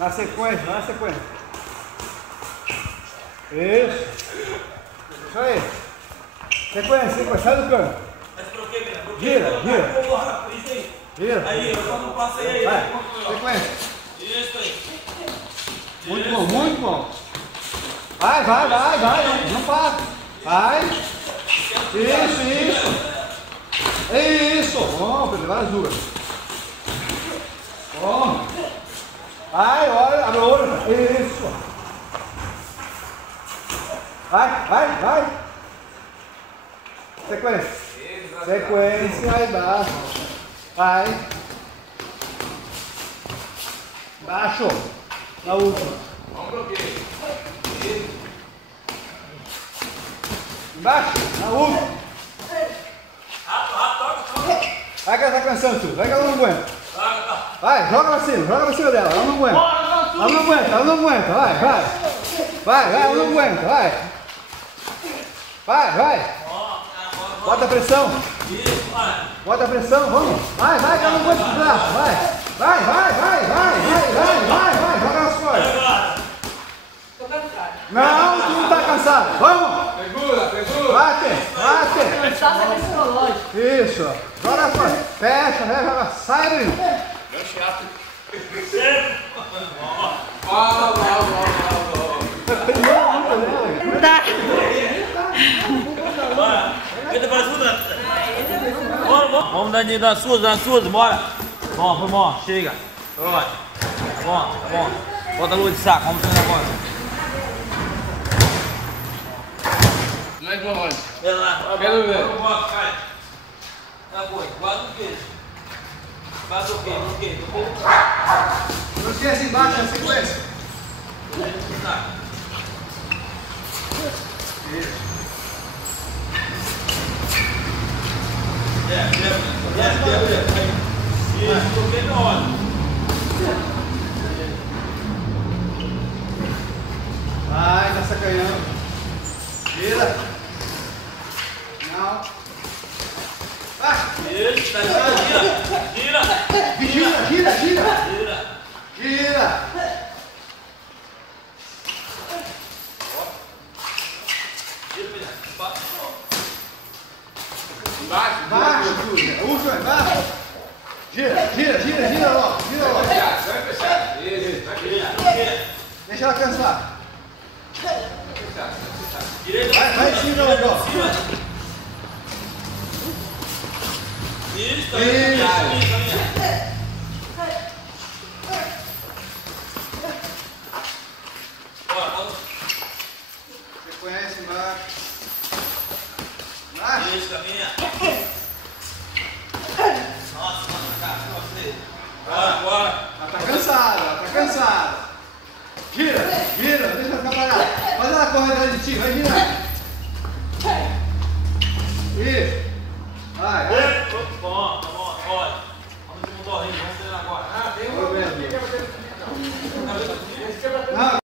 Na sequência, na sequência. Isso. Isso aí. Sequência, sequência. Sai do canto. Gira, gira. Gira. Aí, eu não passei aí. Vai. Sequência. Isso aí. Muito bom, muito bom. Vai, vai, vai, vai. Não para. Vai. Isso, isso. Isso. Bom, Pedro, vai as duas. Bom. Vai, olha, abre o olho. Isso. Vai, vai, vai. Sequência. Sequência, aí baixo. Vai. Baixo. Na última. Vamos bloqueio. Embaixo, na última. Vai que ela tá cansando, tio. Vai que ela não aguenta. Vai, joga pra cima dela. Ela não aguenta. Ela não aguenta, ela não aguenta. Vai, vai. Vai, vai, ela não aguenta. Vai. Vai, vai. Bota a pressão. Bota a pressão, vamos. Vai, vai, que ela não aguenta os braços. Vai. Vai, vai, vai, vai, vai, vai, vai, vai. Joga nas costas. Não, tu não tá cansado. Vamos. Segura, segura. Bate, bate. Cansaço é psicológico. Isso. Joga as costas. Fecha, joga. Sai, Bruno. Meu chato. Ó. Tá. Vamos dar suas, bora. Bom, foi bom, chega. Vai. Tá bom, tá bom. Bota a lua de saco, vamos treinar agora. Não é pra onde? Vê lá, Quero ver. Tá bom, guarda o queijo. Guarda o queijo, Não esquece embaixo a sequência. Isso. Isso, toquei na hora. Vai, tá sacanhando. Gira. Não. Vai. Isso, tá gira. Gira, gira, gira. Gira. Embaixo. Baixo, Júlia. Usa, embaixo. Gira, gira, gira, gira logo. Gira logo. Vai fechar. Isso, vai fechar. Deixa ela cansar. Direito. Vai em cima logo, ó. Isso, Sequência embaixo. Embaixo. isso, caminha. Nossa, mano, cara, você. Bora. Ela tá cansada, ela tá cansada. Gira, gira, deixa ela ficar parada. Faz ela correr atrás de ti, vai girar.